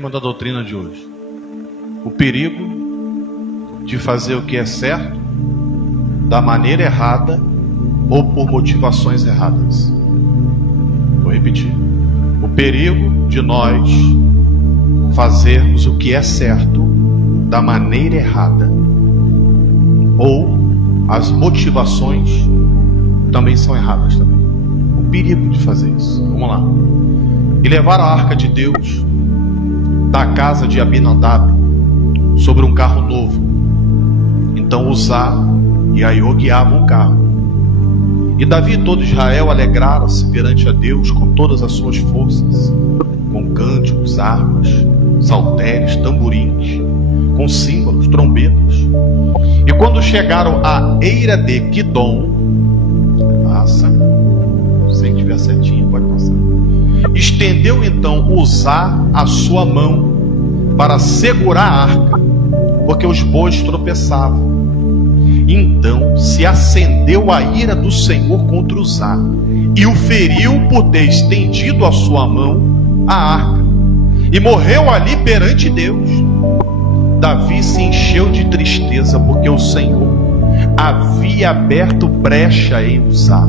Tema da doutrina de hoje: o perigo de fazer o que é certo da maneira errada ou por motivações erradas. Vou repetir: o perigo de nós fazermos o que é certo da maneira errada, ou as motivações também são erradas também. O perigo de fazer isso. Vamos lá. E levar a arca de Deus da casa de Abinadab sobre um carro novo. Então Uzá e Aiô guiavam o carro. E Davi e todo Israel alegraram-se perante a Deus com todas as suas forças, com cânticos, armas, saltérios, tamborins, com símbolos, trombetas. E quando chegaram à eira de Quidom, passa, se tiver certinho pode passar. Estendeu então Uzá a sua mão para segurar a arca, porque os bois tropeçavam. Então se acendeu a ira do Senhor contra Uzá, e o feriu por ter estendido a sua mão à arca, e morreu ali perante Deus. Davi se encheu de tristeza, porque o Senhor havia aberto brecha em Uzá,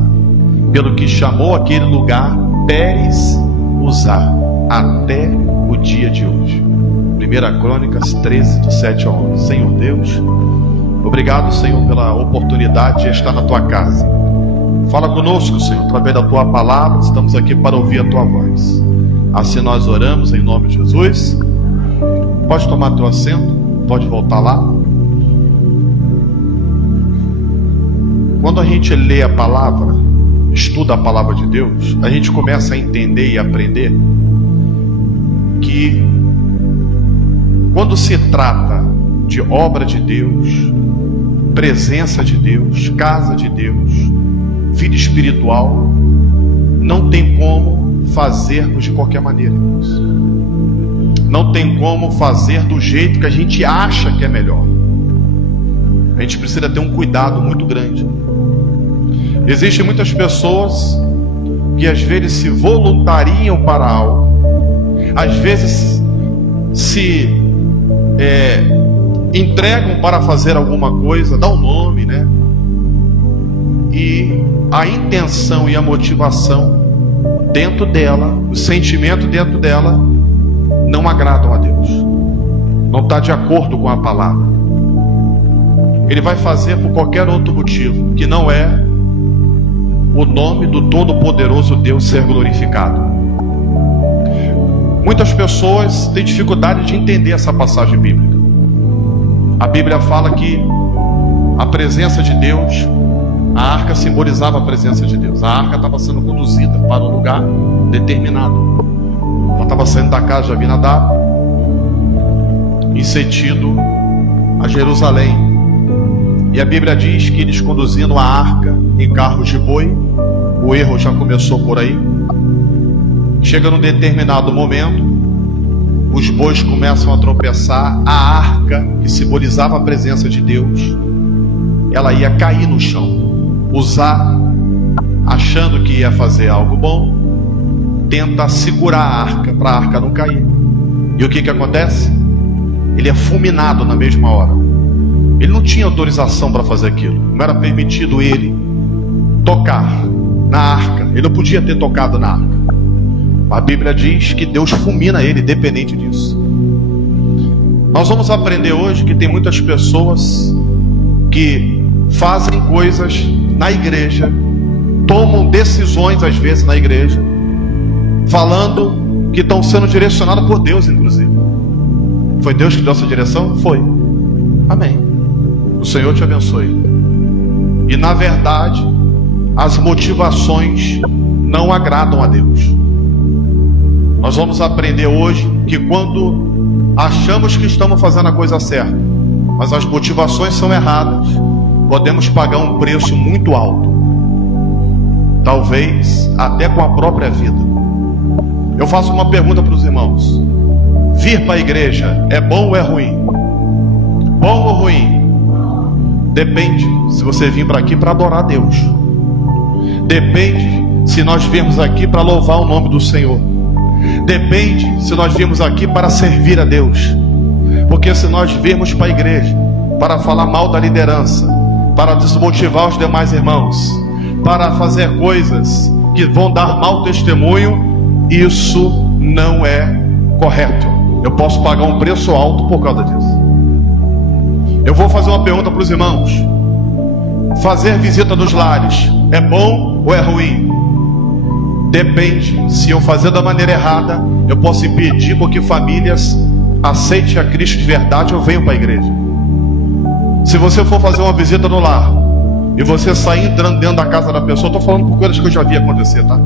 pelo que chamou aquele lugar Pérez Uzá, até o dia de hoje. 1 Crônicas 13, de 7 a 11. Senhor Deus, obrigado, Senhor, pela oportunidade de estar na Tua casa. Fala conosco, Senhor, através da Tua palavra. Estamos aqui para ouvir a Tua voz. Assim nós oramos em nome de Jesus. Pode tomar teu assento, pode voltar lá. Quando a gente lê a palavra, estuda a palavra de Deus, a gente começa a entender e aprender que quando se trata de obra de Deus, presença de Deus, casa de Deus, vida espiritual, não tem como fazermos de qualquer maneira. Não tem como fazer do jeito que a gente acha que é melhor. A gente precisa ter um cuidado muito grande. Existem muitas pessoas que às vezes se voluntariam para algo, às vezes se entregam para fazer alguma coisa, dá um nome, né? E a intenção e a motivação dentro dela, o sentimento dentro dela, não agradam a Deus, não está de acordo com a palavra. Ele vai fazer por qualquer outro motivo, que não é o nome do Todo-Poderoso Deus ser glorificado. Muitas pessoas têm dificuldade de entender essa passagem bíblica. A Bíblia fala que a presença de Deus, a arca simbolizava a presença de Deus. A arca estava sendo conduzida para um lugar determinado. Ela estava saindo da casa de Abinadab em sentido a Jerusalém. E a Bíblia diz que eles conduzindo a arca em carros de boi. O erro já começou por aí. Chega num determinado momento, os bois começam a tropeçar. A arca, que simbolizava a presença de Deus, ela ia cair no chão. Uzá, achando que ia fazer algo bom, tenta segurar a arca, para a arca não cair. E o que acontece? Ele é fulminado na mesma hora. Ele não tinha autorização para fazer aquilo. Não era permitido ele tocar na arca. Ele não podia ter tocado na arca. A Bíblia diz que Deus fulmina ele, independente disso. Nós vamos aprender hoje que tem muitas pessoas que fazem coisas na igreja, tomam decisões às vezes na igreja, falando que estão sendo direcionados por Deus, inclusive. Foi Deus que deu essa direção? Foi. Amém. O Senhor te abençoe. E na verdade, as motivações não agradam a Deus. Nós vamos aprender hoje que quando achamos que estamos fazendo a coisa certa, mas as motivações são erradas, podemos pagar um preço muito alto. Talvez até com a própria vida. Eu faço uma pergunta para os irmãos: vir para a igreja é bom ou é ruim? Bom ou ruim? Depende se você vir para aqui para adorar a Deus. Depende se nós virmos aqui para louvar o nome do Senhor. Depende se nós viemos aqui para servir a Deus. Porque se nós viemos para a igreja para falar mal da liderança, para desmotivar os demais irmãos, para fazer coisas que vão dar mau testemunho, isso não é correto. Eu posso pagar um preço alto por causa disso. Eu vou fazer uma pergunta para os irmãos: fazer visita nos lares é bom ou é ruim? Depende. Se eu fazer da maneira errada, eu posso impedir que famílias aceitem a Cristo de verdade ou venham para a igreja. Se você for fazer uma visita no lar e você sair entrando dentro da casa da pessoa, estou falando por coisas que eu já vi acontecer, tá?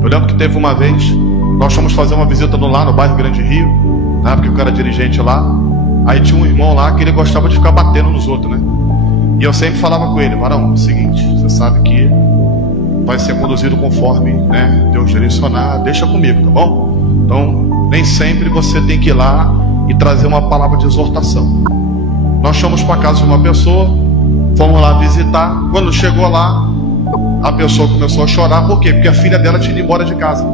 Eu lembro que teve uma vez, nós fomos fazer uma visita no lar, no bairro Grande Rio, na época que eu era dirigente lá. Aí tinha um irmão lá que ele gostava de ficar batendo nos outros, né? E eu sempre falava com ele: varão, é o seguinte, você sabe que vai ser conduzido conforme, né, Deus direcionar, deixa comigo, tá bom? Então, nem sempre você tem que ir lá e trazer uma palavra de exortação. Nós fomos para a casa de uma pessoa, fomos lá visitar. Quando chegou lá, a pessoa começou a chorar. Por quê? Porque a filha dela tinha ido embora de casa.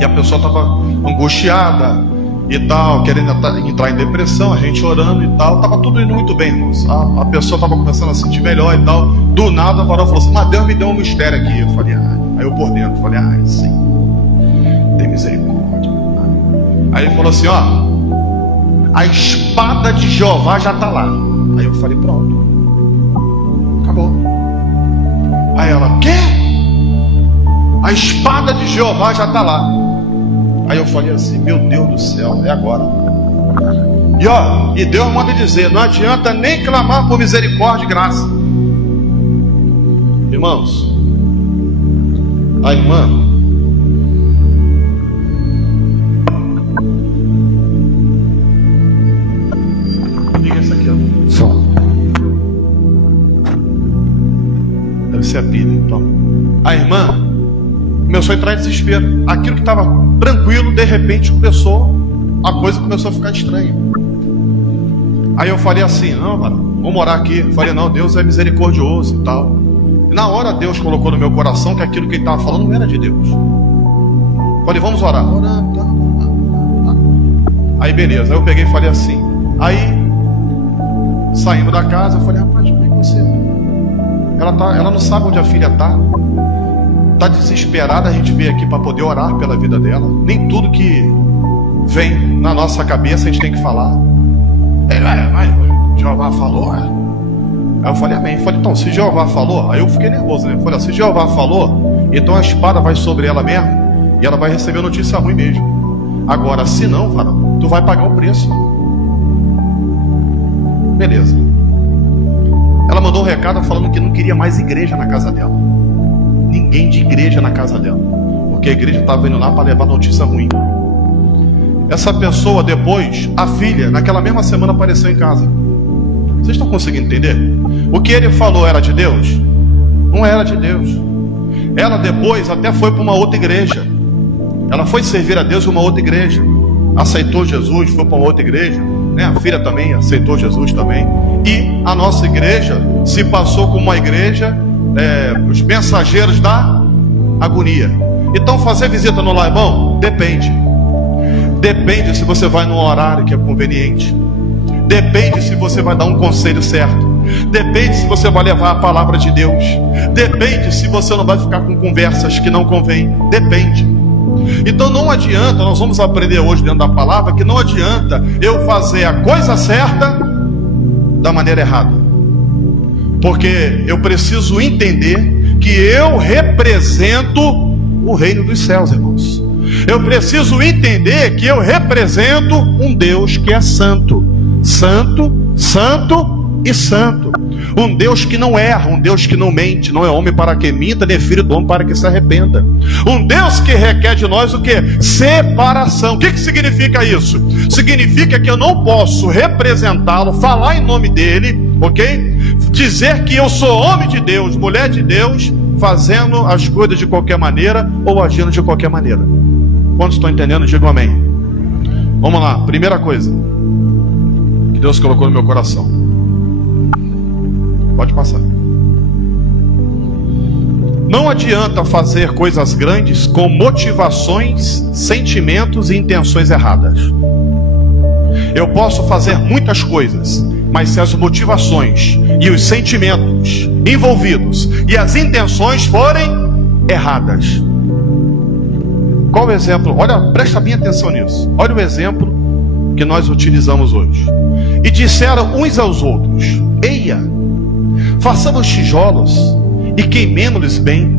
E a pessoa estava angustiada e tal, querendo entrar em depressão, a gente orando e tal. Estava tudo indo muito bem, irmãos. A pessoa estava começando a se sentir melhor e tal. Do nada, o varão falou assim: mas Deus me deu um mistério aqui. Eu falei: aí eu por dentro falei: sim, tem misericórdia. Aí ele falou assim: ó, a espada de Jeová já está lá. Aí eu falei: pronto, acabou. Aí ela: quê? A espada de Jeová já está lá. Aí eu falei assim: meu Deus do céu, é agora. E Deus manda dizer: não adianta nem clamar por misericórdia e graça. Irmãos, a irmã, liga isso aqui, ó. Som. Deve ser a pilha, então. A irmã começou a entrar em desespero. Aquilo que estava tranquilo, de repente a coisa começou a ficar estranha. Aí eu falei assim: não, mano, vamos morar aqui. Eu falei: não, Deus é misericordioso e tal. E na hora Deus colocou no meu coração que aquilo que ele estava falando não era de Deus. Eu falei: vamos orar. Aí beleza, aí eu peguei e falei assim. Aí saímos da casa, eu falei: rapaz, como é que você... Ela não sabe onde a filha está desesperada. A gente veio aqui para poder orar pela vida dela. Nem tudo que vem na nossa cabeça a gente tem que falar. Mas Jeová falou. Aí eu falei: amém. Eu falei: então, se Jeová falou... Aí eu fiquei nervoso, né? Eu falei: se Jeová falou, então a espada vai sobre ela mesmo e ela vai receber notícia ruim mesmo. Agora, se não, varão, tu vai pagar o preço. Beleza. Ela mandou um recado falando que não queria mais igreja na casa dela. Ninguém de igreja na casa dela, porque a igreja estava indo lá para levar notícia ruim. Essa pessoa depois, a filha, naquela mesma semana apareceu em casa. Vocês estão conseguindo entender? O que ele falou era de Deus? Não era de Deus. Ela depois até foi para uma outra igreja. Ela foi servir a Deus em uma outra igreja. Aceitou Jesus, foi para uma outra igreja, né? A filha também aceitou Jesus também. E a nossa igreja se passou como uma igreja, os mensageiros da agonia. Então fazer visita no lar é bom? Depende. Depende se você vai num horário que é conveniente. Depende se você vai dar um conselho certo. Depende se você vai levar a palavra de Deus. Depende se você não vai ficar com conversas que não convém. Depende. Então não adianta, nós vamos aprender hoje dentro da palavra que não adianta eu fazer a coisa certa da maneira errada. Porque eu preciso entender que eu represento o reino dos céus, irmãos. Eu preciso entender que eu represento um Deus que é santo. Santo, santo e santo. Um Deus que não erra, um Deus que não mente, não é homem para que minta, nem filho do homem para que se arrependa. Um Deus que requer de nós o que? Separação. O que significa isso? Significa que eu não posso representá-lo, falar em nome dele, ok? Dizer que eu sou homem de Deus, mulher de Deus, fazendo as coisas de qualquer maneira ou agindo de qualquer maneira. Quantos estão entendendo? Digam amém. Vamos lá, primeira coisa que Deus colocou no meu coração. Pode passar. Não adianta fazer coisas grandes com motivações, sentimentos e intenções erradas. Eu posso fazer muitas coisas, mas se as motivações e os sentimentos envolvidos e as intenções forem erradas. Qual o exemplo? Olha, presta bem atenção nisso. Olha o exemplo que nós utilizamos hoje. E disseram uns aos outros: eia, façamos tijolos e queimemo-lhes bem.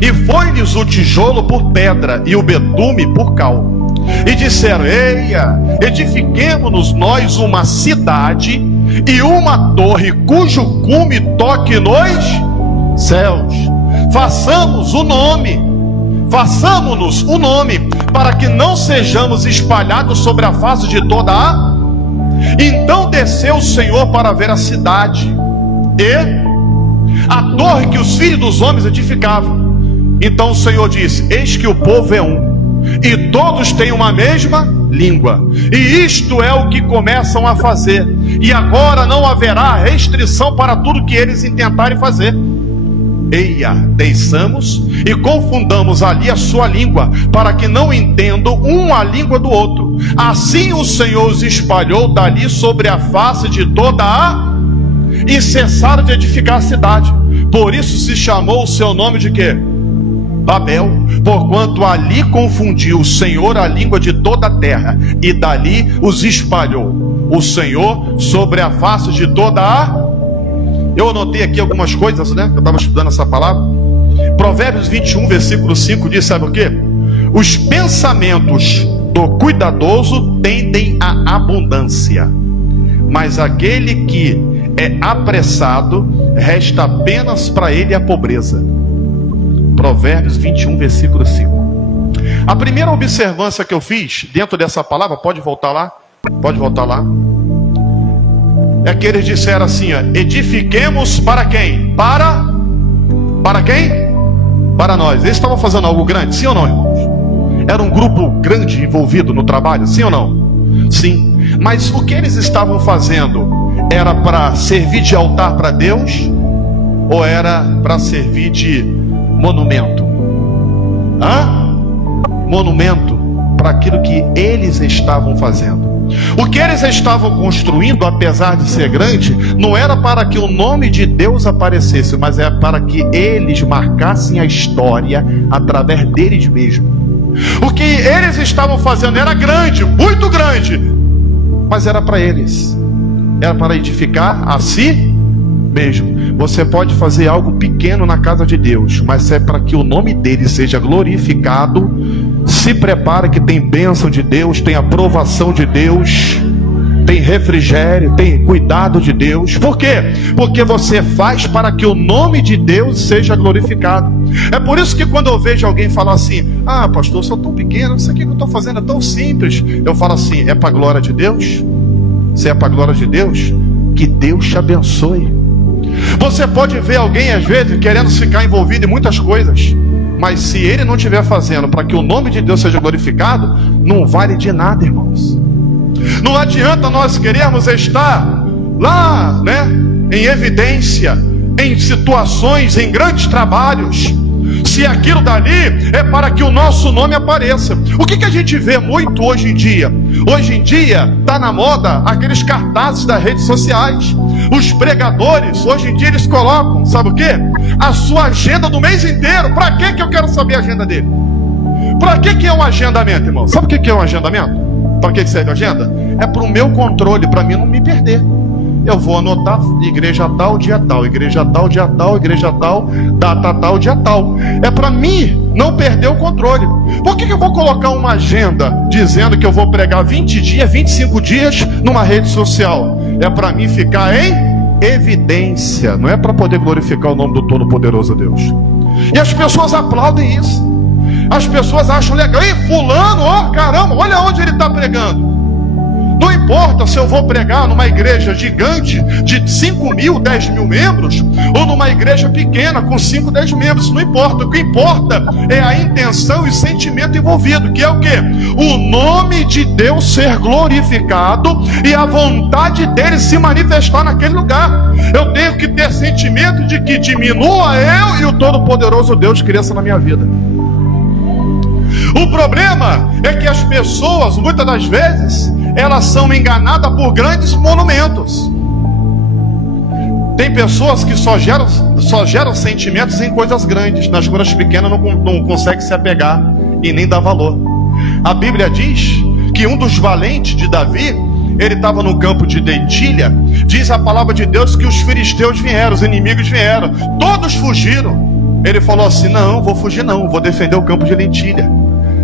E foi-lhes o tijolo por pedra e o betume por cal. E disseram: eia, edifiquemo-nos nós uma cidade e uma torre cujo cume toque nos céus. Façamos-nos o nome, para que não sejamos espalhados sobre a face de toda a... Então desceu o Senhor para ver a cidade e a torre que os filhos dos homens edificavam. Então o Senhor disse: eis que o povo é um, e todos têm uma mesma língua, e isto é o que começam a fazer, e agora não haverá restrição para tudo que eles intentarem fazer. Eia, desçamos e confundamos ali a sua língua, para que não entendam um a língua do outro. Assim o Senhor os espalhou dali sobre a face de toda a... E cessaram de edificar a cidade. Por isso se chamou o seu nome de quê? Babel, porquanto ali confundiu o Senhor a língua de toda a terra, e dali os espalhou o Senhor sobre a face de toda a... Eu anotei aqui algumas coisas, né? Eu estava estudando essa palavra. Provérbios 21, versículo 5 diz, sabe o quê? Os pensamentos do cuidadoso tendem à abundância, mas aquele que é apressado, resta apenas para ele a pobreza. Provérbios 21, versículo 5. A primeira observância que eu fiz dentro dessa palavra, pode voltar lá? Pode voltar lá. É que eles disseram assim, ó, edifiquemos para quem? Para quem? Para nós. Eles estavam fazendo algo grande, sim ou não, irmãos? Era um grupo grande envolvido no trabalho, sim ou não? Sim. Mas o que eles estavam fazendo era para servir de altar para Deus, ou era para servir de monumento? Monumento para aquilo que eles estavam fazendo. O que eles estavam construindo, apesar de ser grande, não era para que o nome de Deus aparecesse, mas era para que eles marcassem a história através deles mesmos. O que eles estavam fazendo era grande, muito grande, mas era para eles, era para edificar a si mesmo. Você pode fazer algo pequeno na casa de Deus, mas é para que o nome dele seja glorificado. Se prepare que tem bênção de Deus, tem aprovação de Deus, tem refrigério, tem cuidado de Deus. Por quê? Porque você faz para que o nome de Deus seja glorificado. É por isso que quando eu vejo alguém falar assim: ah, pastor, eu sou tão pequeno, isso aqui que eu estou fazendo é tão simples, eu falo assim: é para a glória de Deus? Se é para a glória de Deus, que Deus te abençoe. Você pode ver alguém às vezes querendo ficar envolvido em muitas coisas, mas se ele não estiver fazendo para que o nome de Deus seja glorificado, não vale de nada, irmãos. Não adianta nós querermos estar lá, né, em evidência, em situações, em grandes trabalhos, se aquilo dali é para que o nosso nome apareça. O que a gente vê muito hoje em dia? Hoje em dia está na moda aqueles cartazes das redes sociais. Os pregadores, hoje em dia, eles colocam, sabe o quê? A sua agenda do mês inteiro. Para que eu quero saber a agenda dele? Para que é um agendamento, irmão? Sabe o que é um agendamento? Para que serve a agenda? É para o meu controle, para mim não me perder. Eu vou anotar igreja tal, dia tal, igreja tal, dia tal, igreja tal, data tal, dia tal. É para mim não perder o controle. Por que eu vou colocar uma agenda dizendo que eu vou pregar 20 dias, 25 dias numa rede social? É para mim ficar em evidência, não é para poder glorificar o nome do Todo-Poderoso Deus. E as pessoas aplaudem isso. As pessoas acham legal. Ei, fulano, ó, caramba, olha onde ele está pregando. Não importa se eu vou pregar numa igreja gigante de 5 mil, 10 mil membros, ou numa igreja pequena com 5, 10 membros, não importa. O que importa é a intenção e sentimento envolvido, que é o quê? O nome de Deus ser glorificado e a vontade dele se manifestar naquele lugar. Eu tenho que ter sentimento de que diminua eu e o Todo-Poderoso Deus cresça na minha vida. O problema é que as pessoas, muitas das vezes, elas são enganadas por grandes monumentos. Tem pessoas que só geram sentimentos em coisas grandes. Nas coisas pequenas não consegue se apegar e nem dar valor. A Bíblia diz que um dos valentes de Davi, ele estava no campo de lentilha. Diz a palavra de Deus que os filisteus vieram, os inimigos vieram, todos fugiram. Ele falou assim: não, vou fugir não, vou defender o campo de lentilha.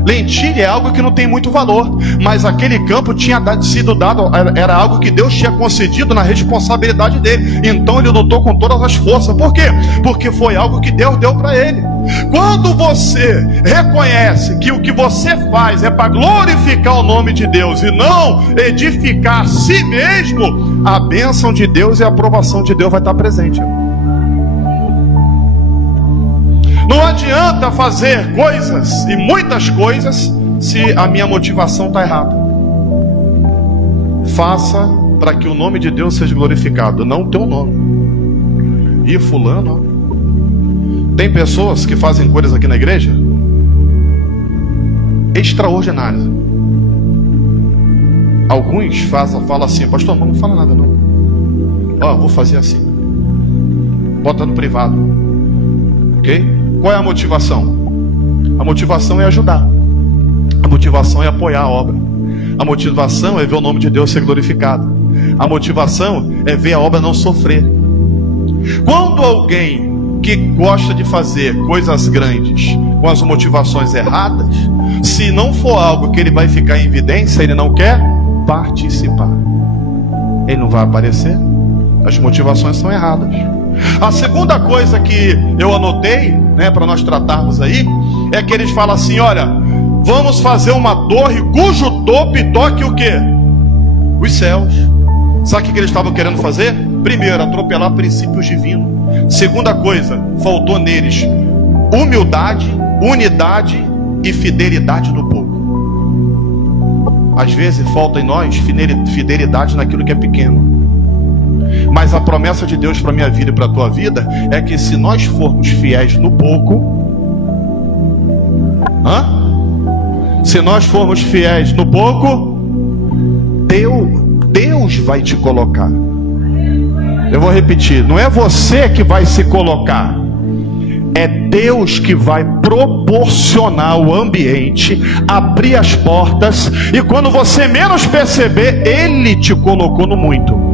Lentilha é algo que não tem muito valor, mas aquele campo tinha sido dado, era algo que Deus tinha concedido na responsabilidade dele. Então ele lutou com todas as forças. Por quê? Porque foi algo que Deus deu para ele. Quando você reconhece que o que você faz é para glorificar o nome de Deus e não edificar a si mesmo, a bênção de Deus e a aprovação de Deus vai estar presente. Não adianta fazer coisas e muitas coisas se a minha motivação está errada. Faça para que o nome de Deus seja glorificado, não o teu nome. E fulano, tem pessoas que fazem coisas aqui na igreja extraordinárias. Alguns falam assim: pastor, não fala nada não. Vou fazer assim. Bota no privado. Ok? Qual é a motivação? A motivação é ajudar. A motivação é apoiar a obra. A motivação é ver o nome de Deus ser glorificado. A motivação é ver a obra não sofrer. Quando alguém que gosta de fazer coisas grandes com as motivações erradas, se não for algo que ele vai ficar em evidência, ele não quer participar. Ele não vai aparecer. As motivações são erradas. A segunda coisa que eu anotei, para nós tratarmos aí, é que eles falam assim: olha, vamos fazer uma torre cujo topo toque o quê? Os céus. Sabe o que eles estavam querendo fazer? Primeiro, atropelar princípios divinos. Segunda coisa, faltou neles humildade, unidade e fidelidade no pouco. Às vezes falta em nós fidelidade naquilo que é pequeno. Mas a promessa de Deus para a minha vida e para a tua vida é que se nós formos fiéis no pouco, se nós formos fiéis no pouco, Deus vai te colocar. Eu vou repetir: não é você que vai se colocar, é Deus que vai proporcionar o ambiente, abrir as portas, e quando você menos perceber, Ele te colocou no muito.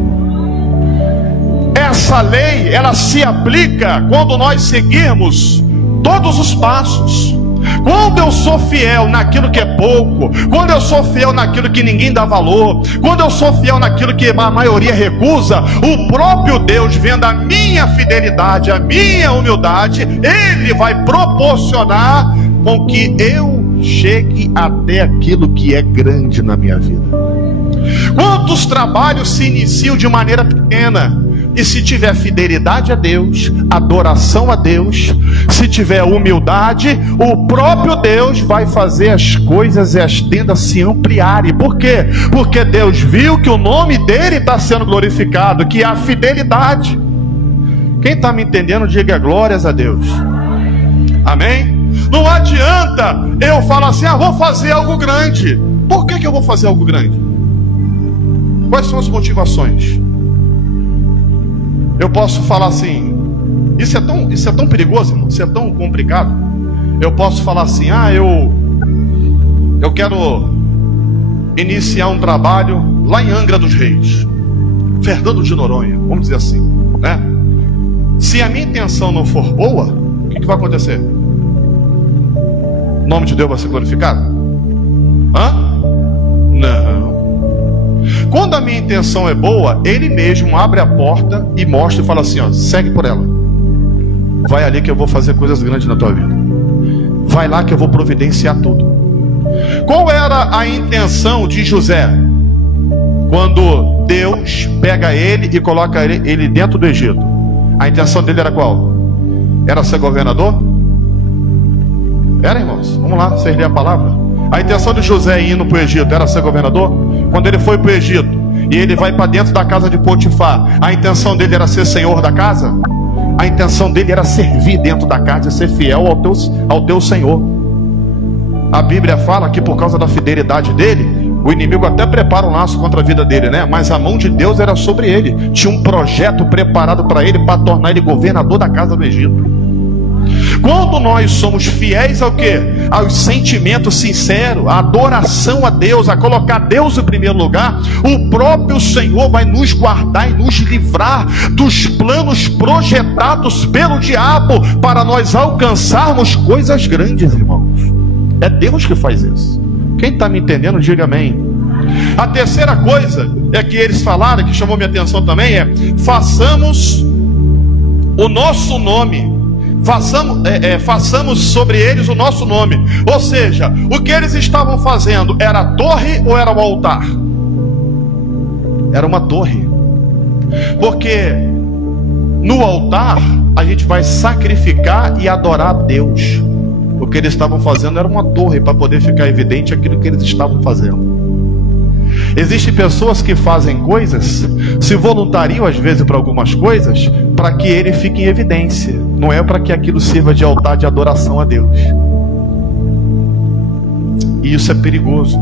Essa lei, ela se aplica quando nós seguirmos todos os passos. Quando eu sou fiel naquilo que é pouco, quando eu sou fiel naquilo que ninguém dá valor, quando eu sou fiel naquilo que a maioria recusa, o próprio Deus, vendo a minha fidelidade, a minha humildade, Ele vai proporcionar com que eu chegue até aquilo que é grande na minha vida. Quantos trabalhos se iniciam de maneira pequena? E se tiver fidelidade a Deus, adoração a Deus, se tiver humildade, o próprio Deus vai fazer as coisas e as tendas se ampliarem. Por quê? Porque Deus viu que o nome dele está sendo glorificado, que há fidelidade. Quem está me entendendo, diga glórias a Deus. Amém? Não adianta eu falar assim: vou fazer algo grande. Por que eu vou fazer algo grande? Quais são as motivações? Eu posso falar assim: isso é tão perigoso, irmão, isso é tão complicado. Eu posso falar assim: eu quero iniciar um trabalho lá em Angra dos Reis, Fernando de Noronha, vamos dizer assim, né? Se a minha intenção não for boa, o que vai acontecer? O nome de Deus vai ser glorificado? Não. Quando a minha intenção é boa, Ele mesmo abre a porta e mostra e fala assim: segue por ela. Vai ali que eu vou fazer coisas grandes na tua vida. Vai lá que eu vou providenciar tudo. Qual era a intenção de José? Quando Deus pega ele e coloca ele dentro do Egito, a intenção dele era qual? Era ser governador? Era, irmãos? Vamos lá, vocês lêem a palavra. A intenção de José indo para o Egito era ser governador? Quando ele foi para o Egito e ele vai para dentro da casa de Potifar, a intenção dele era ser senhor da casa? A intenção dele era servir dentro da casa e ser fiel ao teu senhor. A Bíblia fala que por causa da fidelidade dele, o inimigo até prepara um laço contra a vida dele, né? Mas a mão de Deus era sobre ele. Tinha um projeto preparado para ele, para tornar ele governador da casa do Egito. Quando nós somos fiéis ao quê? Aos sentimentos sinceros, à adoração a Deus, a colocar Deus em primeiro lugar, o próprio Senhor vai nos guardar e nos livrar dos planos projetados pelo diabo para nós alcançarmos coisas grandes, irmãos. É Deus que faz isso. Quem está me entendendo, diga amém. A terceira coisa é que eles falaram, que chamou minha atenção também, façamos o nosso nome, façamos sobre eles o nosso nome. Ou seja, o que eles estavam fazendo era a torre ou era o altar? Era uma torre, porque no altar a gente vai sacrificar e adorar a Deus. O que eles estavam fazendo era uma torre para poder ficar evidente aquilo que eles estavam fazendo. Existem pessoas que fazem coisas, se voluntariam às vezes para algumas coisas, para que ele fique em evidência. Não é para que aquilo sirva de altar de adoração a Deus. E isso é perigoso.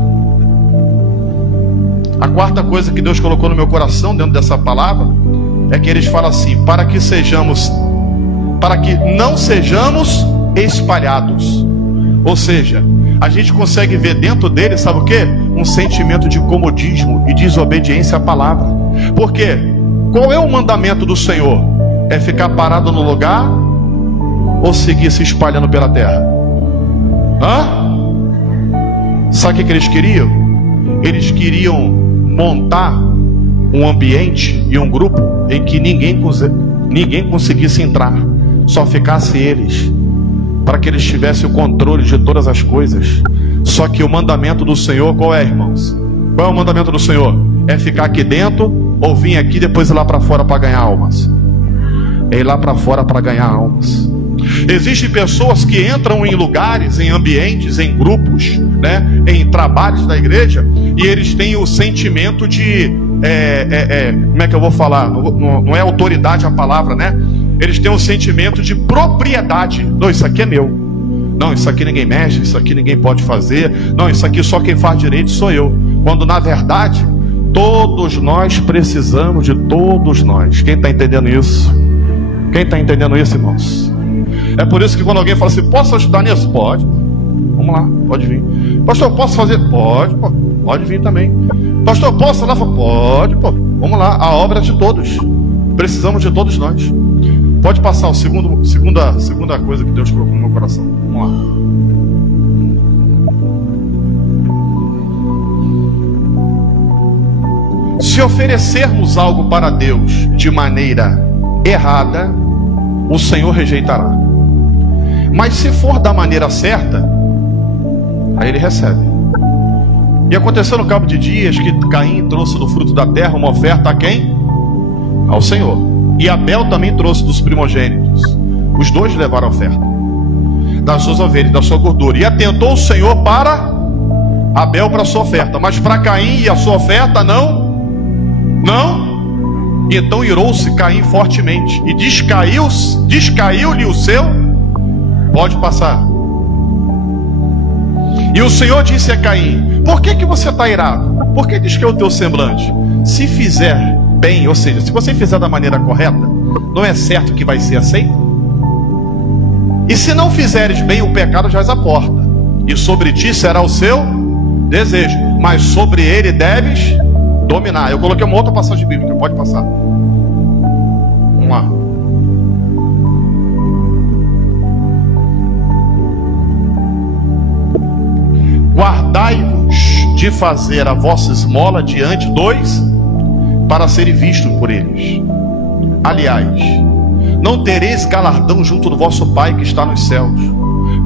A quarta coisa que Deus colocou no meu coração dentro dessa palavra é que eles falam assim: para que não sejamos espalhados. Ou seja, a gente consegue ver dentro dele, sabe o que? Um sentimento de comodismo e desobediência à palavra. Porque qual é o mandamento do Senhor? É ficar parado no lugar ou seguir se espalhando pela terra? Sabe o que eles queriam? Eles queriam montar um ambiente e um grupo em que ninguém conseguisse entrar, só ficasse eles, para que eles tivessem o controle de todas as coisas. Só que o mandamento do Senhor qual é, irmãos? Qual é o mandamento do Senhor? É ficar aqui dentro ou vir aqui depois ir lá para fora para ganhar almas? É ir lá para fora para ganhar almas. Existem pessoas que entram em lugares, em ambientes, em grupos, né, em trabalhos da igreja, e eles têm o sentimento de como é que eu vou falar? Não é autoridade a palavra, né? Eles têm um sentimento de propriedade. Não, isso aqui é meu. Não, isso aqui ninguém mexe, isso aqui ninguém pode fazer. Não, isso aqui só quem faz direito sou eu. Quando na verdade, todos nós precisamos de todos nós. Quem está entendendo isso? Quem está entendendo isso, irmãos? É por isso que quando alguém fala assim: posso ajudar nisso? Pode. Vamos lá, pode vir. Pastor, posso fazer? Pode, pode vir também. Pastor, posso lá? Pode, pô. Vamos lá, a obra é de todos. Precisamos de todos nós. Pode passar o segunda coisa que Deus colocou no meu coração. Vamos lá. Se oferecermos algo para Deus de maneira errada, o Senhor rejeitará. Mas se for da maneira certa, aí Ele recebe. E aconteceu no cabo de dias que Caim trouxe do fruto da terra uma oferta a quem? Ao Senhor. E Abel também trouxe dos primogênitos. Os dois levaram a oferta das suas ovelhas, da sua gordura. E atentou o Senhor para Abel, para a sua oferta, mas para Caim e a sua oferta não. E então irou-se Caim fortemente, e descaiu-lhe o seu. Pode passar. E o Senhor disse a Caim: por que você está irado? Por que descaiu o teu semblante? Se fizer bem, ou seja, se você fizer da maneira correta, não é certo que vai ser aceito? E se não fizeres bem, o pecado jaz à porta, e sobre ti será o seu desejo, mas sobre ele deves dominar. Eu coloquei uma outra passagem bíblica, pode passar. Vamos lá. Guardai-vos de fazer a vossa esmola diante dos, para serem vistos por eles. Aliás, não tereis galardão junto do vosso Pai que está nos céus.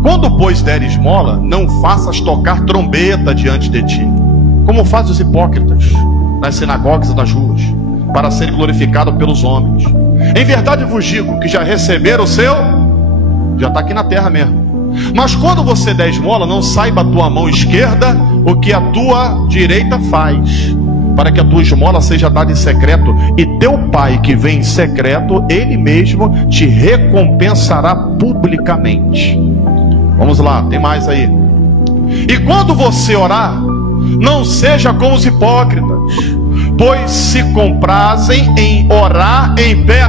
Quando, pois, der esmola, não faças tocar trombeta diante de ti, como fazem os hipócritas nas sinagogas e nas ruas, para serem glorificados pelos homens. Em verdade vos digo que já receberam o seu, já está aqui na terra mesmo. Mas quando você der esmola, não saiba a tua mão esquerda o que a tua direita faz, para que a tua esmola seja dada em secreto, e teu pai que vem em secreto, ele mesmo te recompensará publicamente. Vamos lá, tem mais aí. E quando você orar, não seja como os hipócritas, pois se comprazem em orar em pé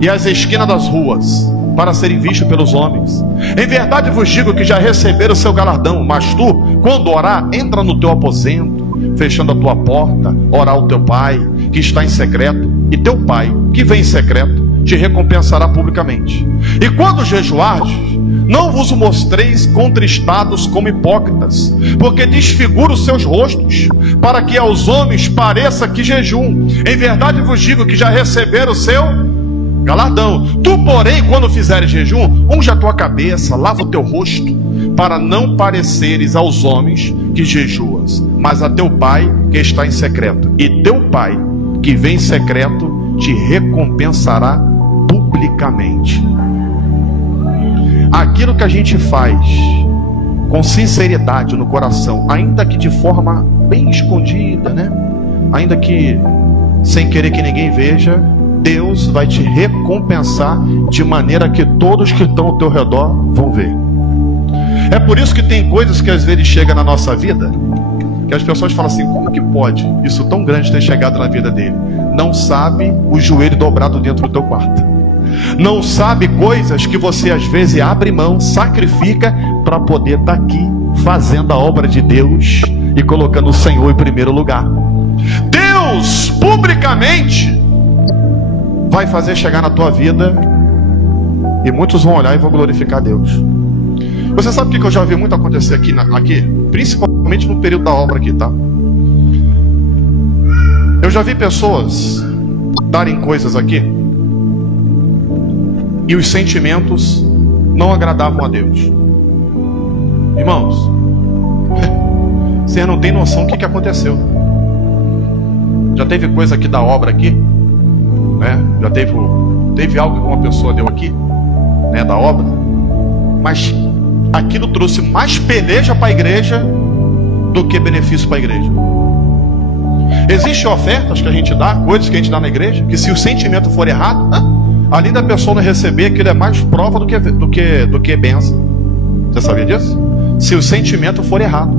e às esquinas das ruas, para serem vistos pelos homens. Em verdade vos digo que já receberam o seu galardão. Mas tu, quando orar, entra no teu aposento, fechando a tua porta, orar ao teu pai que está em secreto, e teu pai que vem em secreto te recompensará publicamente. E quando jejuardes, não vos mostreis contristados como hipócritas, porque desfigura os seus rostos, para que aos homens pareça que jejum. Em verdade vos digo que já receberam o seu galardão. Tu, porém, quando fizeres jejum, unge a tua cabeça, lava o teu rosto, para não pareceres aos homens que jejuas, mas a teu pai que está em secreto. E teu pai que vem em secreto te recompensará publicamente. Aquilo que a gente faz com sinceridade no coração, ainda que de forma bem escondida, né? Ainda que sem querer que ninguém veja, Deus vai te recompensar de maneira que todos que estão ao teu redor vão ver. É por isso que tem coisas que às vezes chegam na nossa vida, que as pessoas falam assim: como que pode isso tão grande ter chegado na vida dele? Não sabe o joelho dobrado dentro do teu quarto. Não sabe coisas que você às vezes abre mão, sacrifica para poder estar aqui fazendo a obra de Deus e colocando o Senhor em primeiro lugar. Deus publicamente vai fazer chegar na tua vida, e muitos vão olhar e vão glorificar a Deus. Você sabe o que eu já vi muito acontecer aqui, principalmente no período da obra aqui, tá? Eu já vi pessoas darem coisas aqui e os sentimentos não agradavam a Deus. Irmãos, vocês não têm noção do que aconteceu. Já teve coisa aqui da obra aqui, né? Já teve algo que uma pessoa deu aqui, né, da obra, mas aquilo trouxe mais peleja para a igreja do que benefício para a igreja. Existem ofertas que a gente dá, coisas que a gente dá na igreja, que se o sentimento for errado, além da pessoa não receber, aquilo é mais prova do que bênção. Você sabia disso? Se o sentimento for errado,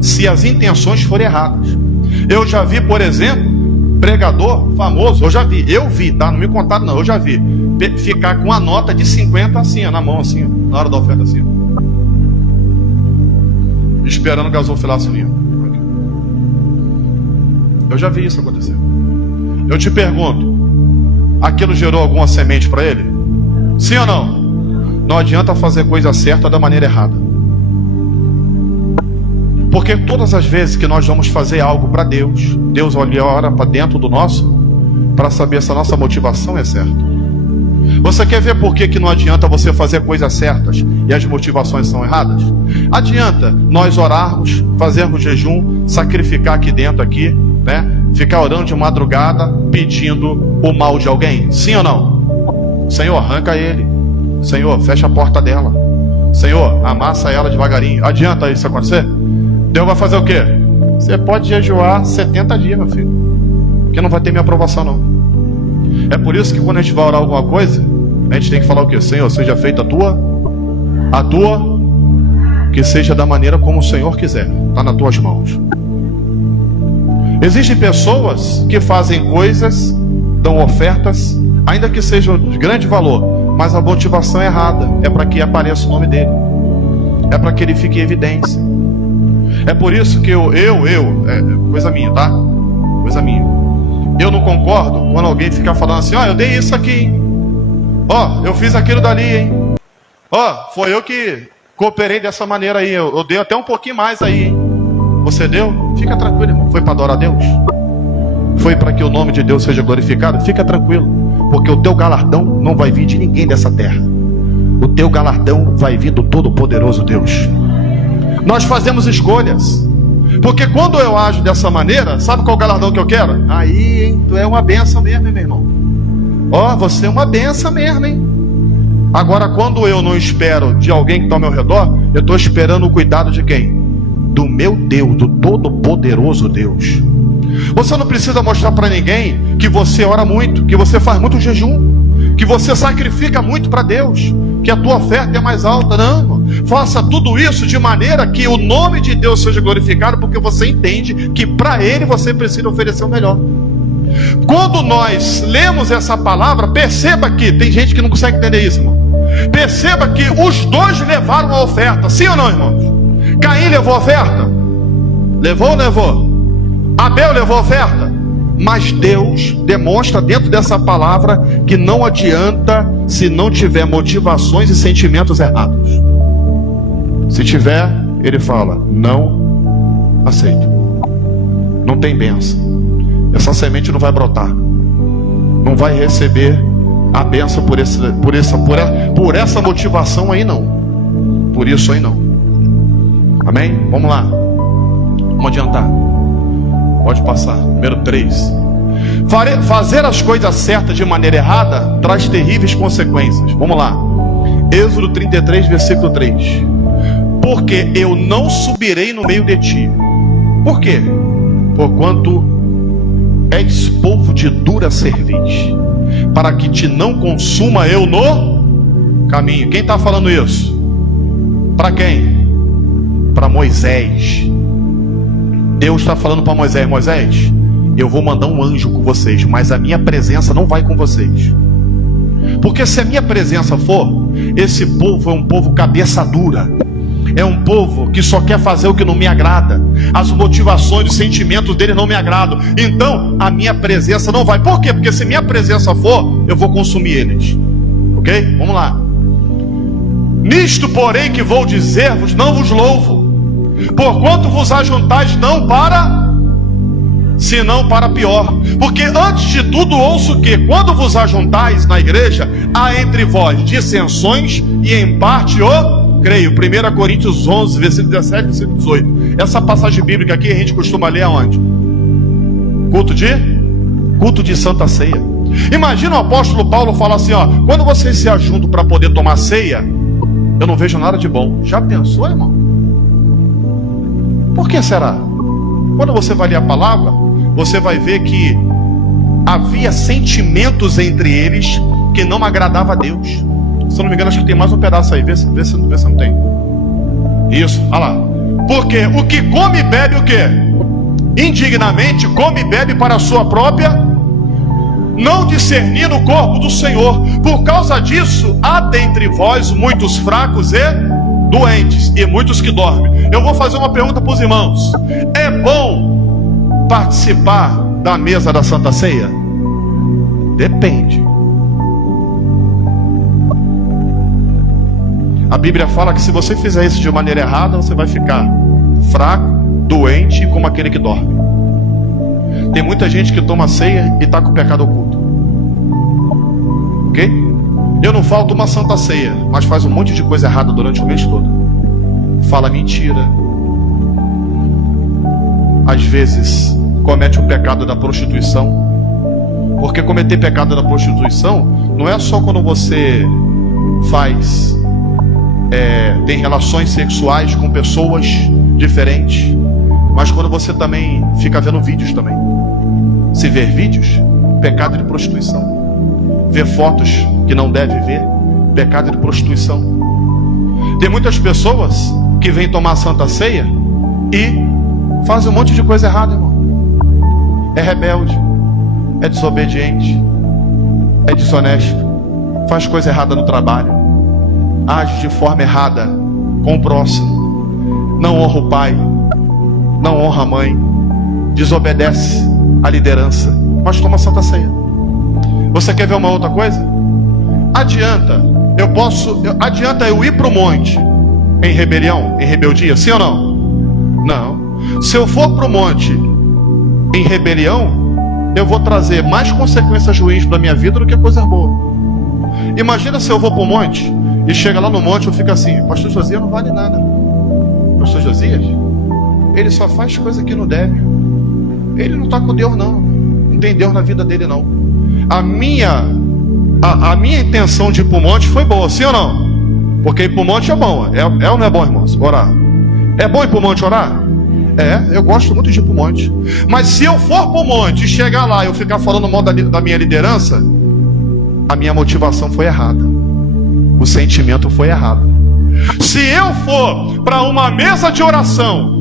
se as intenções forem erradas. Eu já vi, por exemplo, pregador famoso, eu vi, tá? Não me contaram não, eu já vi ficar com a nota de 50 assim, na mão assim, na hora da oferta assim, esperando o gasofilacinho. Eu já vi isso acontecer. Eu te pergunto, aquilo gerou alguma semente para ele? Sim ou não? Não adianta fazer coisa certa da maneira errada. Porque todas as vezes que nós vamos fazer algo para Deus, Deus olha para dentro do nosso, para saber se a nossa motivação é certa. Você quer ver por que não adianta você fazer coisas certas e as motivações são erradas? Adianta nós orarmos, fazermos jejum, sacrificar aqui dentro, né? Ficar orando de madrugada, pedindo o mal de alguém? Sim ou não? Senhor, arranca ele. Senhor, fecha a porta dela. Senhor, amassa ela devagarinho. Adianta isso acontecer? Deus vai fazer o quê? Você pode jejuar 70 dias, meu filho, porque não vai ter minha aprovação não. É por isso que quando a gente vai orar alguma coisa, a gente tem que falar o quê? Senhor, seja feita a tua, que seja da maneira como o Senhor quiser. Está nas tuas mãos. Existem pessoas que fazem coisas, dão ofertas, ainda que sejam de grande valor, mas a motivação é errada. É para que apareça o nome dele, é para que ele fique em evidência. É por isso que coisa minha, tá? Coisa minha. Eu não concordo quando alguém fica falando assim: ó, eu dei isso aqui, hein? Ó, eu fiz aquilo dali, hein? Ó, foi eu que cooperei dessa maneira aí. Eu dei até um pouquinho mais aí, hein? Você deu? Fica tranquilo, irmão. Foi para adorar a Deus? Foi para que o nome de Deus seja glorificado? Fica tranquilo, porque o teu galardão não vai vir de ninguém dessa terra. O teu galardão vai vir do Todo-Poderoso Deus. Nós fazemos escolhas, porque quando eu ajo dessa maneira, sabe qual é o galardão que eu quero? Aí, hein, tu é uma benção mesmo, hein, meu irmão? Ó, você é uma benção mesmo, hein? Agora, quando eu não espero de alguém que está ao meu redor, eu estou esperando o cuidado de quem? do meu Deus, do Todo-Poderoso Deus. Você não precisa mostrar para ninguém que você ora muito, que você faz muito jejum, que você sacrifica muito para Deus, que a tua oferta é mais alta. Não, faça tudo isso de maneira que o nome de Deus seja glorificado, porque você entende que para Ele você precisa oferecer o melhor. Quando nós lemos essa palavra, perceba que tem gente que não consegue entender isso, irmão. Perceba que os dois levaram a oferta, sim ou não, irmãos? Caim levou a oferta? Levou ou levou? Abel levou a oferta? Mas Deus demonstra dentro dessa palavra que não adianta se não tiver motivações e sentimentos errados. Se tiver, Ele fala: não aceito. Não tem bênção. Essa semente não vai brotar. Não vai receber a bênção por essa motivação aí não. Por isso aí não. Amém? Vamos lá. Vamos adiantar. Pode passar. Número 3. Fazer as coisas certas de maneira errada traz terríveis consequências. Vamos lá. Êxodo 33, versículo 3. Porque eu não subirei no meio de ti. Por quê? Porquanto és povo de dura cerviz, para que te não consuma eu no caminho. Quem está falando isso? Para quem? Para Moisés. Deus está falando para Moisés: Moisés, eu vou mandar um anjo com vocês, mas a minha presença não vai com vocês. Porque se a minha presença for, esse povo é um povo cabeça dura. É um povo que só quer fazer o que não me agrada. As motivações, os sentimentos dele não me agradam. Então, a minha presença não vai. Por quê? Porque se minha presença for, eu vou consumir eles. Ok? Vamos lá. Nisto, porém, que vou dizer-vos, não vos louvo, porquanto vos ajuntais não para, senão para pior. Porque antes de tudo ouço que, quando vos ajuntais na igreja, há entre vós dissensões e em parte creio. 1 Coríntios 11, versículo 17, versículo 18. Essa passagem bíblica aqui a gente costuma ler aonde? Culto de Santa Ceia. Imagina o apóstolo Paulo falar assim: ó, quando vocês se ajuntam para poder tomar ceia, eu não vejo nada de bom. Já pensou, irmão? Por que será? Quando você vai ler a palavra, você vai ver que havia sentimentos entre eles que não agradava a Deus. Se eu não me engano, acho que tem mais um pedaço aí. Vê se não tem. Isso, olha lá. Porque o que come e bebe o quê? Indignamente come e bebe para a sua própria, não discernindo o corpo do Senhor. Por causa disso, há dentre vós muitos fracos e doentes, e muitos que dormem. Eu vou fazer uma pergunta para os irmãos: é bom participar da mesa da Santa Ceia? Depende. A Bíblia fala que se você fizer isso de maneira errada, você vai ficar fraco, doente, como aquele que dorme. Tem muita gente que toma ceia e está com o pecado oculto. Ok? Eu não falto uma Santa Ceia, mas faz um monte de coisa errada durante o mês todo. Fala mentira. Às vezes comete o pecado da prostituição. Porque cometer pecado da prostituição não é só quando você tem relações sexuais com pessoas diferentes, mas quando você também fica vendo vídeos também. Se ver vídeos, pecado de prostituição. Ver fotos que não deve ver, pecado de prostituição. Tem muitas pessoas que vêm tomar a Santa Ceia e fazem um monte de coisa errada, irmão. É rebelde, é desobediente, é desonesto, faz coisa errada no trabalho, age de forma errada com o próximo, não honra o pai, não honra a mãe, desobedece a liderança, mas toma Santa Ceia. Você quer ver uma outra coisa? Adianta eu ir para o monte em rebelião, em rebeldia, sim ou não? Não. Se eu for para o monte em rebelião, eu vou trazer mais consequências ruins para a minha vida do que coisa boa. Imagina se eu vou para o monte e chega lá no monte, eu fico assim: pastor Josias não vale nada. Pastor Josias, ele só faz coisa que não deve. Ele não está com Deus não. Não tem Deus na vida dele não. A minha intenção de ir para o monte foi boa, sim ou não? Porque ir para o monte é bom. É ou não é bom, irmãos? Orar. É bom ir para o monte orar? Eu gosto muito de ir pro monte. Mas se eu for pro monte e chegar lá e eu ficar falando mal da minha liderança, a minha motivação foi errada. O sentimento foi errado. Se eu for para uma mesa de oração,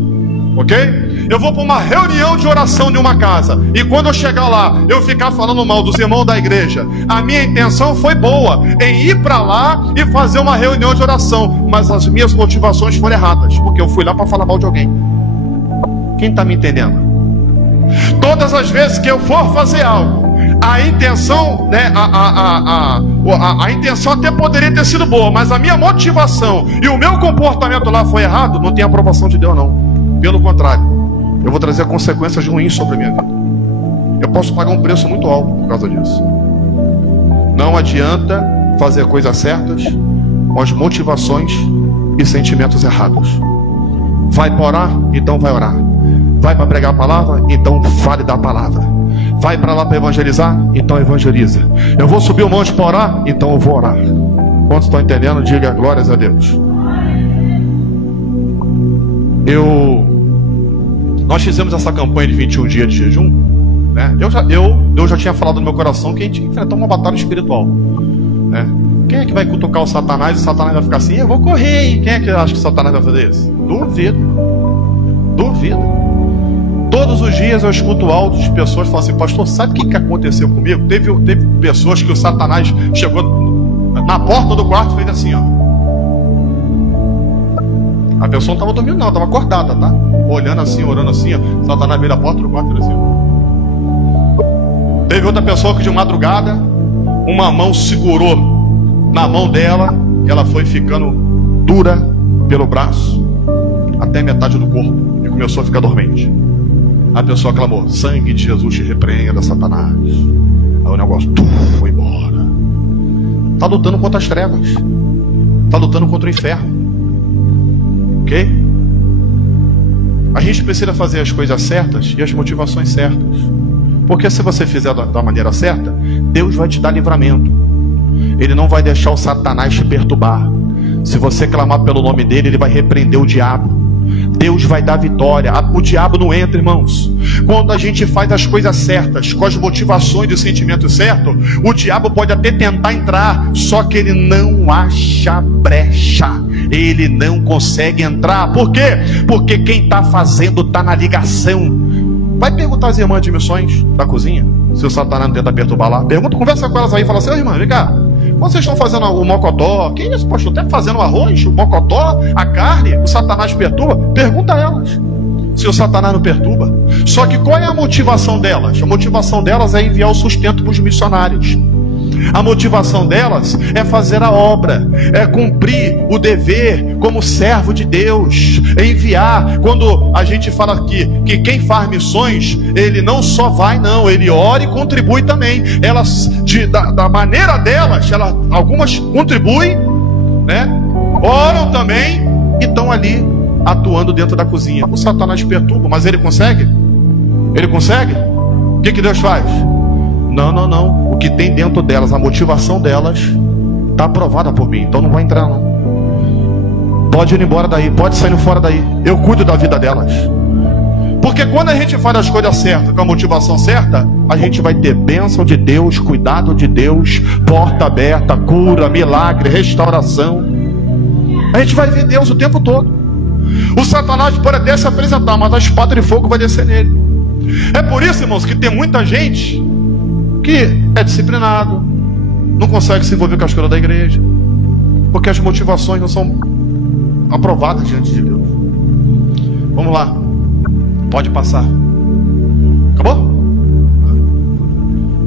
ok? Eu vou para uma reunião de oração de uma casa, e quando eu chegar lá, eu ficar falando mal dos irmãos da igreja, a minha intenção foi boa, em ir para lá e fazer uma reunião de oração, mas as minhas motivações foram erradas, porque eu fui lá para falar mal de alguém. Quem está me entendendo? Todas as vezes que eu for fazer algo, a intenção, né, a intenção até poderia ter sido boa, mas a minha motivação e o meu comportamento lá foi errado, não tem aprovação de Deus não. Pelo contrário, eu vou trazer consequências ruins sobre a minha vida. Eu posso pagar um preço muito alto por causa disso. Não adianta fazer coisas certas com as motivações e sentimentos errados. Vai para orar? Então vai orar. Vai para pregar a palavra? Então fale da palavra. Vai para lá para evangelizar? Então evangeliza. Eu vou subir o monte para orar? Então eu vou orar. Quantos estão entendendo? Diga glórias a Deus. Nós fizemos essa campanha de 21 dias de jejum, né? Deus já tinha falado no meu coração que a gente ia enfrentar uma batalha espiritual, né? Quem é que vai cutucar o Satanás e o Satanás vai ficar assim, eu vou correr, hein? Quem é que acha que o Satanás vai fazer isso? Duvido. Todos os dias eu escuto áudios de pessoas falando assim, pastor, sabe o que aconteceu comigo? Teve pessoas que o Satanás chegou na porta do quarto e fez assim, ó. A pessoa não estava dormindo não, estava acordada, tá? Olhando assim, orando assim, ó. Satanás veio da porta do quarto e fez assim, ó. Teve outra pessoa que de madrugada, uma mão segurou na mão dela, e ela foi ficando dura pelo braço, até metade do corpo, e começou a ficar dormente. A pessoa clamou, sangue de Jesus te repreenda, Satanás. Aí o negócio foi embora. Está lutando contra as trevas, está lutando contra o inferno. Ok? A gente precisa fazer as coisas certas e as motivações certas. Porque se você fizer da maneira certa, Deus vai te dar livramento. Ele não vai deixar o Satanás te perturbar. Se você clamar pelo nome dele, ele vai repreender o diabo. Deus vai dar vitória. O diabo não entra, irmãos. Quando a gente faz as coisas certas, com as motivações e os sentimentos certos, o diabo pode até tentar entrar, só que ele não acha brecha. Ele não consegue entrar. Por quê? Porque quem está fazendo está na ligação. Vai perguntar às irmãs de missões da cozinha, se o Satanás não tenta perturbar lá. Pergunta, conversa com elas aí, fala assim, ô irmã, vem cá, quando vocês estão fazendo o mocotó, que isso, pastor? Até fazendo o arroz, o mocotó, a carne, o Satanás perturba? Pergunta a elas se o Satanás não perturba. Só que qual é a motivação delas? A motivação delas é enviar o sustento para os missionários. A motivação delas é fazer a obra, é cumprir o dever como servo de Deus, é enviar. Quando a gente fala que quem faz missões, ele não só vai, não, ele ora e contribui também. Elas, da maneira delas, algumas contribuem, né? Oram também e estão ali atuando dentro da cozinha. O Satanás perturba, mas ele consegue? Ele consegue? O que Deus faz? Não. O que tem dentro delas, a motivação delas, está aprovada por mim. Então não vai entrar não. Pode ir embora daí, pode sair fora daí. Eu cuido da vida delas. Porque quando a gente faz as coisas certas, com a motivação certa, a gente vai ter bênção de Deus, cuidado de Deus, porta aberta, cura, milagre, restauração. A gente vai ver Deus o tempo todo. O Satanás pode até se apresentar, mas a espada de fogo vai descer nele. É por isso, irmãos, que tem muita gente que é disciplinado, não consegue se envolver com as coisas da igreja, porque as motivações não são aprovadas diante de Deus. Vamos lá, pode passar. Acabou?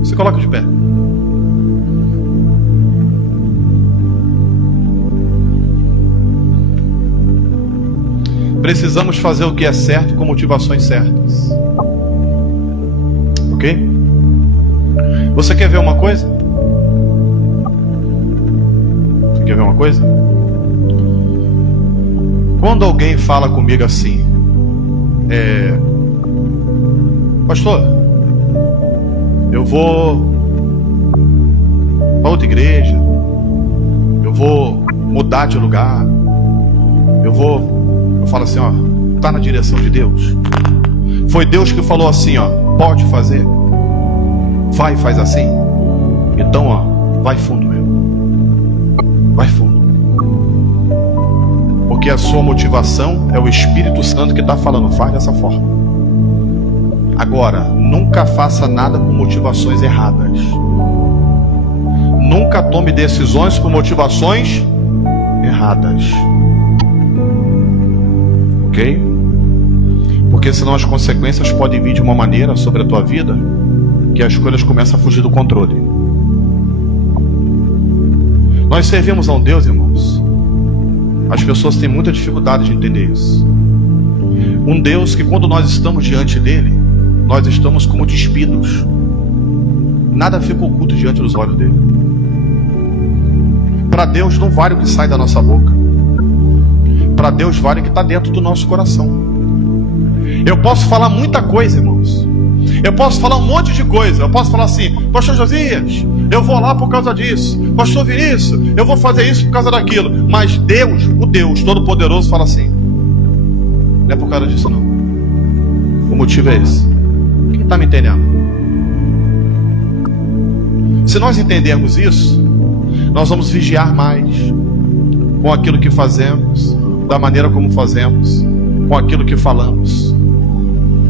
Se coloca de pé. Precisamos fazer o que é certo com motivações certas. Ok? Você quer ver uma coisa? Você quer ver uma coisa? Quando alguém fala comigo assim, pastor, eu vou para outra igreja, eu vou mudar de lugar, eu falo assim, ó, está na direção de Deus? Foi Deus que falou assim, ó, pode fazer? Vai, faz assim? Então, ó, vai fundo, meu. Vai fundo. Porque a sua motivação é o Espírito Santo que está falando, faz dessa forma. Agora, nunca faça nada com motivações erradas. Nunca tome decisões por motivações erradas. Ok? Porque senão as consequências podem vir de uma maneira sobre a tua vida que as coisas começam a fugir do controle. Nós servimos a um Deus, irmãos. As pessoas têm muita dificuldade de entender isso. Um Deus que quando nós estamos diante dele, nós estamos como despidos. Nada fica oculto diante dos olhos dele. Para Deus não vale o que sai da nossa boca. Para Deus vale o que está dentro do nosso coração. Eu posso falar muita coisa, irmãos. Eu posso falar um monte de coisa. Eu posso falar assim, pastor Josias, eu vou lá por causa disso. Pastor Vinícius, eu vou fazer isso por causa daquilo. Mas Deus, o Deus Todo-Poderoso, fala assim, não é por causa disso não. O motivo é esse. Quem está me entendendo? Se nós entendermos isso, nós vamos vigiar mais com aquilo que fazemos, da maneira como fazemos, com aquilo que falamos.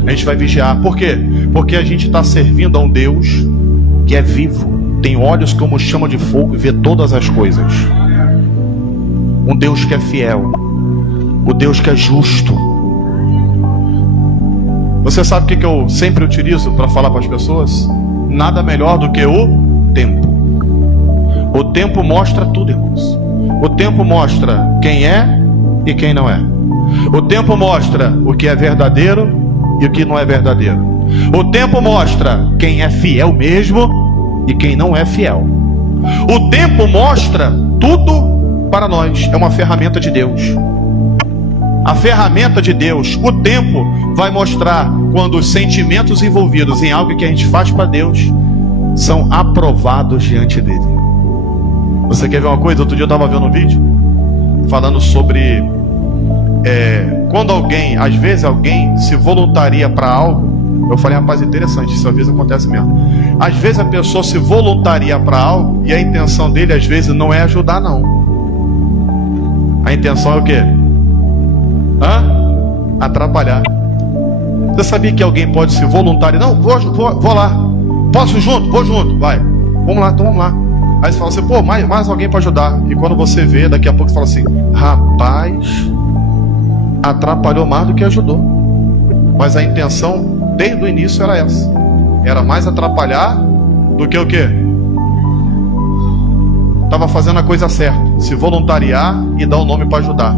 A gente vai vigiar. Por quê? Porque a gente está servindo a um Deus que é vivo, tem olhos como chama de fogo e vê todas as coisas. Um Deus que é fiel, o Deus que é justo. Você sabe o que eu sempre utilizo para falar para as pessoas? Nada melhor do que o tempo. O tempo mostra tudo, irmãos. O tempo mostra quem é e quem não é. O tempo mostra o que é verdadeiro e o que não é verdadeiro. O tempo mostra quem é fiel mesmo e quem não é fiel. O tempo mostra tudo para nós. É uma ferramenta de Deus. A ferramenta de Deus, o tempo, vai mostrar quando os sentimentos envolvidos em algo que a gente faz para Deus são aprovados diante dele. Você quer ver uma coisa? Outro dia eu estava vendo um vídeo falando sobre quando alguém, às vezes alguém se voluntaria para algo. Eu falei, rapaz, interessante, isso às vezes acontece mesmo. Às vezes a pessoa se voluntaria para algo e a intenção dele às vezes não é ajudar, não. A intenção é o quê? Atrapalhar. Você sabia que alguém pode se voluntariar? Não, vou lá. Posso ir junto? Vou junto, vai. Vamos lá, então vamos lá. Aí você fala assim, pô, mais alguém para ajudar. E quando você vê, daqui a pouco você fala assim, rapaz, atrapalhou mais do que ajudou. Mas a intenção desde o início era essa. Era mais atrapalhar do que o quê? Estava fazendo a coisa certa, se voluntariar e dar o nome para ajudar.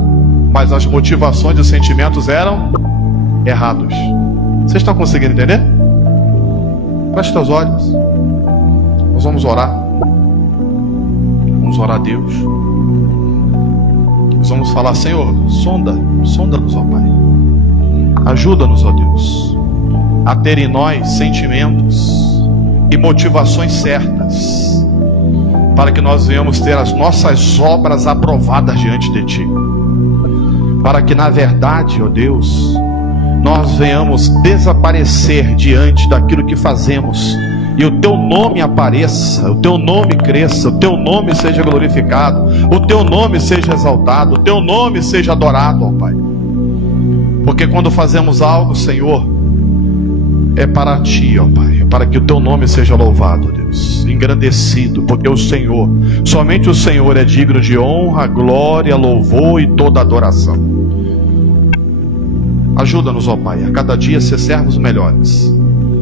Mas as motivações e os sentimentos eram errados. Vocês estão conseguindo entender? Feche seus olhos. Nós vamos orar. Vamos orar a Deus. Nós vamos falar, Senhor, sonda-nos, ó Pai. Ajuda-nos, ó Deus, a ter em nós sentimentos e motivações certas, para que nós venhamos ter as nossas obras aprovadas diante de Ti. Para que na verdade, ó Deus, nós venhamos desaparecer diante daquilo que fazemos e o Teu nome apareça, o Teu nome cresça, o Teu nome seja glorificado, o Teu nome seja exaltado, o Teu nome seja adorado, ó Pai. Porque quando fazemos algo, Senhor, é para Ti, ó Pai, é para que o Teu nome seja louvado, Deus, engrandecido, porque o Senhor, somente o Senhor é digno de honra, glória, louvor e toda adoração. Ajuda-nos, ó Pai, a cada dia ser servos melhores.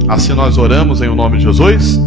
Assim nós oramos em o nome de Jesus.